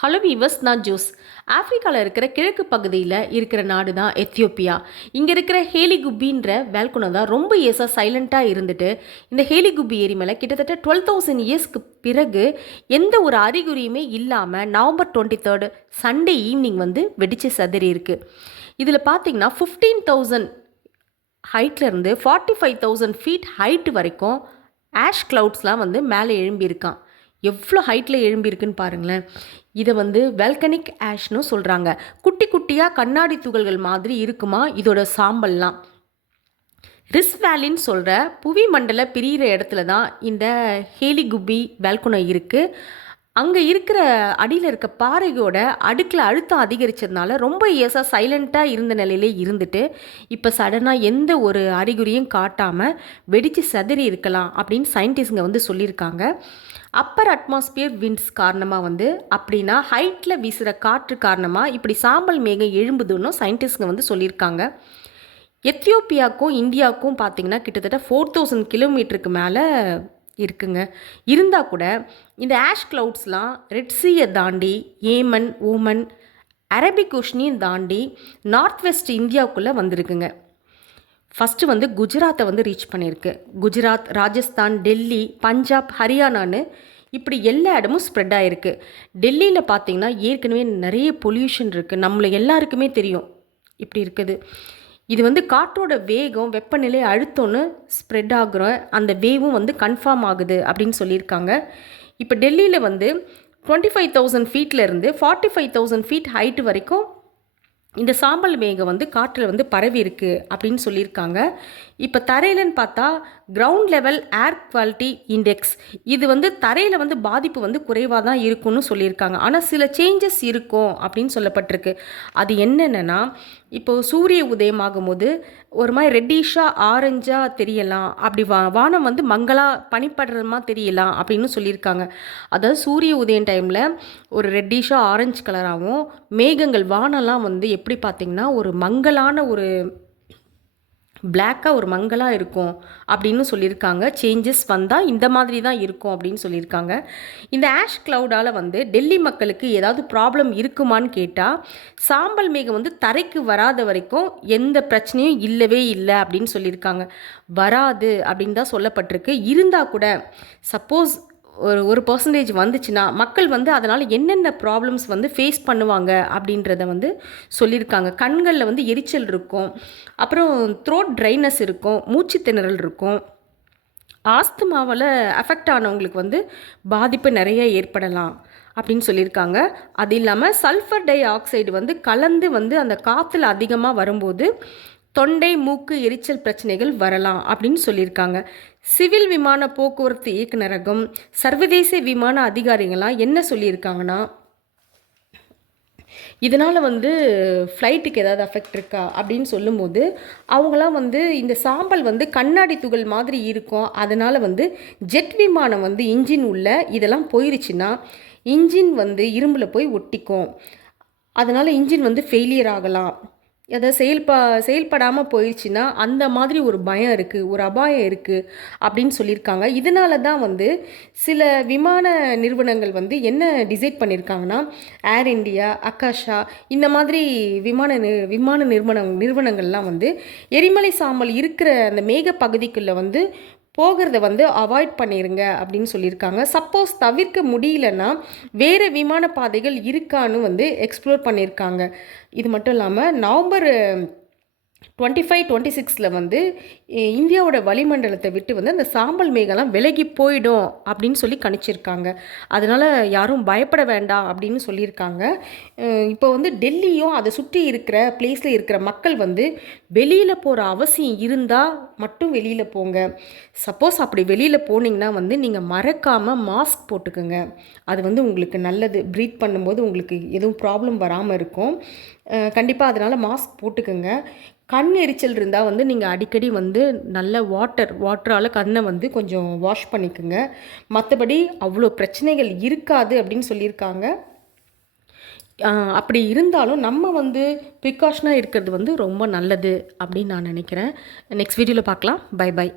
Hello viewers, நான் Jose. ஆப்பிரிக்காவில் இருக்கிற கிழக்கு பகுதியில் இருக்கிற நாடு தான் எத்தியோப்பியா. இங்கே இருக்கிற ஹேலிகுப்பின்ற வேல்குனோ தான் ரொம்ப இயர்ஸாக சைலண்ட்டாக இருந்துட்டு இந்த ஹேலிகுப்பி ஏரி மேலே கிட்டத்தட்ட 12,000 இயர்ஸ்க்கு பிறகு எந்த ஒரு அறிகுறியுமே இல்லாமல் நவம்பர் 23 சண்டே ஈவினிங் வந்து வெடித்து சதறி இருக்குது. இதில் பார்த்தீங்கன்னா 15,000 ஹைட்லேருந்து 45,000 ஃபீட் ஹைட்டு வரைக்கும் ஆஷ் க்ளவுட்ஸ்லாம் வந்து மேலே எழும்பியிருக்கான். எவ்வளோ ஹைட்டில் எழும்பியிருக்குன்னு பாருங்களேன். இதை வந்து வெல்கனிக் ஆஷ்னு சொல்கிறாங்க. குட்டி குட்டியாக கண்ணாடி துகள்கள் மாதிரி இருக்குமா இதோட சாம்பல்லாம். ரிஸ் வேலின்னு சொல்கிற புவி மண்டல பிரிகிற இடத்துல தான் இந்த ஹேலிகுப்பி வேல்குனோ இருக்குது. அங்கே இருக்கிற அடியில் இருக்க பாறையோட அடுக்கில் அழுத்தம் அதிகரித்ததுனால ரொம்ப இயர்ஸாக சைலண்ட்டாக இருந்த நிலையிலே இருந்துட்டு இப்போ சடனாக எந்த ஒரு அறிகுறியும் காட்டாமல் வெடித்து சதறி இருக்கலாம் அப்படின்னு சயின்டிஸ்ட்ங்க வந்து சொல்லியிருக்காங்க. அப்பர் அட்மாஸ்பியர் விண்ட்ஸ் காரணமாக வந்து அப்படின்னா ஹைட்டில் வீசுகிற காற்று காரணமாக இப்படி சாம்பல் மேகம் எழும்புதுன்னு சயின்டிஸ்ட்ங்க வந்து சொல்லியிருக்காங்க. எத்தியோப்பியாவுக்கும் இந்தியாவுக்கும் பார்த்திங்கன்னா கிட்டத்தட்ட 4,000 கிலோமீட்டருக்கு மேலே இருக்குங்க. இருந்தால் கூட இந்த ஆஷ் க்ளவுட்ஸ்லாம் ரெட் சீயை தாண்டி ஏமன், ஓமன், அரபிக் ஓஷனையும் தாண்டி நார்த் வெஸ்ட் இந்தியாவுக்குள்ளே வந்திருக்குங்க. ஃபஸ்ட்டு வந்து குஜராத்தை வந்து ரீச் பண்ணியிருக்கு. குஜராத், ராஜஸ்தான், டெல்லி, பஞ்சாப், ஹரியானான்னு இப்படி எல்லா இடமும் ஸ்ப்ரெட் ஆகிருக்கு. டெல்லியில் பார்த்திங்கன்னா ஏற்கனவே நிறைய பொல்யூஷன் இருக்குது. நம்மளை எல்லாருக்குமே தெரியும் இப்படி இருக்குது. இது வந்து காற்றோட வேகம், வெப்பநிலை, அழுத்தம்னு ஸ்ப்ரெட் ஆகுற அந்த வேவும் வந்து கன்ஃபார்ம் ஆகுது அப்படின்னு சொல்லியிருக்காங்க. இப்போ டெல்லியில் வந்து 25,000 ஃபீட்லேருந்து 45,000 ஃபீட் ஹைட்டு வரைக்கும் இந்த சாம்பல் மேகம் வந்து காற்றில் வந்து பரவி இருக்குது அப்படின்னு சொல்லியிருக்காங்க. இப்போ தரையிலன்னு பார்த்தா கிரவுண்ட் லெவல் ஏர் குவாலிட்டி இண்டெக்ஸ் இது வந்து தரையில் வந்து பாதிப்பு வந்து குறைவாக தான் இருக்கும்னு சொல்லியிருக்காங்க. ஆனால் சில சேஞ்சஸ் இருக்கும் அப்படின்னு சொல்லப்பட்டிருக்கு. அது என்னென்னா, இப்போது சூரிய உதயம் ஆகும்போது ஒரு மாதிரி ரெட்டிஷாக ஆரஞ்சாக தெரியலாம், அப்படி வானம் வந்து மங்களாக பனிப்படுறமா தெரியலாம் அப்படின்னு சொல்லியிருக்காங்க. அதாவது சூரிய உதயம் டைமில் ஒரு ரெட்டிஷாக ஆரஞ்சு கலராகவும் மேகங்கள் வானம்லாம் வந்து எப்படி பார்த்திங்கன்னா ஒரு மங்கலான ஒரு பிளாக்காக ஒரு மங்கலாக இருக்கும் அப்படின்னு சொல்லியிருக்காங்க. சேஞ்சஸ் வந்தால் இந்த மாதிரி தான் இருக்கும் அப்படின்னு சொல்லியிருக்காங்க. இந்த ஆஷ் க்ளவுடால் வந்து டெல்லி மக்களுக்கு ஏதாவது ப்ராப்ளம் இருக்குமான்னு கேட்டால் சாம்பல் மேகம் வந்து தரைக்கு வராத வரைக்கும் எந்த பிரச்சனையும் இல்லவே இல்லை அப்படின்னு சொல்லியிருக்காங்க. வராது அப்படின்னு தான் சொல்லப்பட்டிருக்கு. இருந்தால் கூட சப்போஸ் ஒரு பர்சன்டேஜ் வந்துச்சுன்னா மக்கள் வந்து அதனால் என்னென்ன ப்ராப்ளம்ஸ் வந்து ஃபேஸ் பண்ணுவாங்க அப்படின்றத வந்து சொல்லியிருக்காங்க. கண்களில் வந்து எரிச்சல் இருக்கும், அப்புறம் த்ரோட் ட்ரைனஸ் இருக்கும், மூச்சு திணறல் இருக்கும், ஆஸ்துமாவில் அஃபெக்ட் ஆனவங்களுக்கு வந்து பாதிப்பு நிறைய ஏற்படலாம் அப்படின்னு சொல்லியிருக்காங்க. அது இல்லாமல் சல்ஃபர் டை ஆக்சைடு வந்து கலந்து வந்து அந்த காற்றுல அதிகமாக வரும்போது தொண்டை, மூக்கு எரிச்சல் பிரச்சனைகள் வரலாம் அப்படின்னு சொல்லியிருக்காங்க. சிவில் விமான போக்குவரத்து இயக்குநரகம், சர்வதேச விமான அதிகாரிகள்லாம் என்ன சொல்லியிருக்காங்கன்னா, இதனால் வந்து ஃப்ளைட்டுக்கு ஏதாவது அஃபெக்ட் இருக்கா அப்படின்னு சொல்லும்போது அவங்களாம் வந்து இந்த சாம்பல் வந்து கண்ணாடி துகள் மாதிரி இருக்கும், அதனால் வந்து ஜெட் விமானம் வந்து இன்ஜின் உள்ள இதெல்லாம் போயிருச்சுன்னா இன்ஜின் வந்து இரும்பில் போய் ஒட்டிக்கும், அதனால் இன்ஜின் வந்து ஃபெயிலியர் ஆகலாம், அதை செயல்படாமல் போயிடுச்சுன்னா அந்த மாதிரி ஒரு பயம் இருக்குது, ஒரு அபாயம் இருக்குது அப்படின்னு சொல்லியிருக்காங்க. இதனால தான் வந்து சில விமான நிறுவனங்கள் வந்து என்ன டிசைட் பண்ணியிருக்காங்கன்னா, ஏர் இண்டியா, அக்காஷா இந்த மாதிரி விமான நிறுவனங்கள்லாம் வந்து எரிமலை சாம்பல் இருக்கிற அந்த மேக பகுதிக்குள்ளே வந்து போகிறத வந்து அவாய்ட் பண்ணிடுங்க அப்படின்னு சொல்லியிருக்காங்க. சப்போஸ் தவிர்க்க முடியலன்னா வேறு விமான பாதைகள் இருக்கான்னு வந்து எக்ஸ்ப்ளோர் பண்ணியிருக்காங்க. இது மட்டும் இல்லாமல் நவம்பர் 25, 26 வந்து இந்தியாவோட வளிமண்டலத்தை விட்டு வந்து அந்த சாம்பல் மேகம்லாம் விலகி போயிடும் அப்படின்னு சொல்லி கணிச்சிருக்காங்க. அதனால் யாரும் பயப்பட வேண்டாம் அப்படின்னு சொல்லியிருக்காங்க. இப்போ வந்து டெல்லியும் அதை சுற்றி இருக்கிற பிளேஸில் இருக்கிற மக்கள் வந்து வெளியில் போகிற அவசியம் இருந்தால் மட்டும் வெளியில் போங்க. சப்போஸ் அப்படி வெளியில் போனீங்கன்னா வந்து நீங்கள் மறக்காமல் மாஸ்க் போட்டுக்கோங்க. அது வந்து உங்களுக்கு நல்லது. ப்ரீத் பண்ணும்போது உங்களுக்கு எதுவும் ப்ராப்ளம் வராமல் இருக்கும். கண்டிப்பாக அதனால் மாஸ்க் போட்டுக்கோங்க. கண் எரிச்சல் இருந்தால் வந்து நீங்கள் அடிக்கடி வந்து நல்ல வாட்டரால் கண்ணை வந்து கொஞ்சம் வாஷ் பண்ணிக்கோங்க. மற்றபடி அவ்வளோ பிரச்சனைகள் இருக்காது அப்படின்னு சொல்லியிருக்காங்க. அப்படி இருந்தாலும் நம்ம வந்து ப்ரிகாஷனாக இருக்கிறது வந்து ரொம்ப நல்லது அப்படின்னு நான் நினைக்கிறேன். நெக்ஸ்ட் வீடியோவில் பார்க்கலாம். Bye by.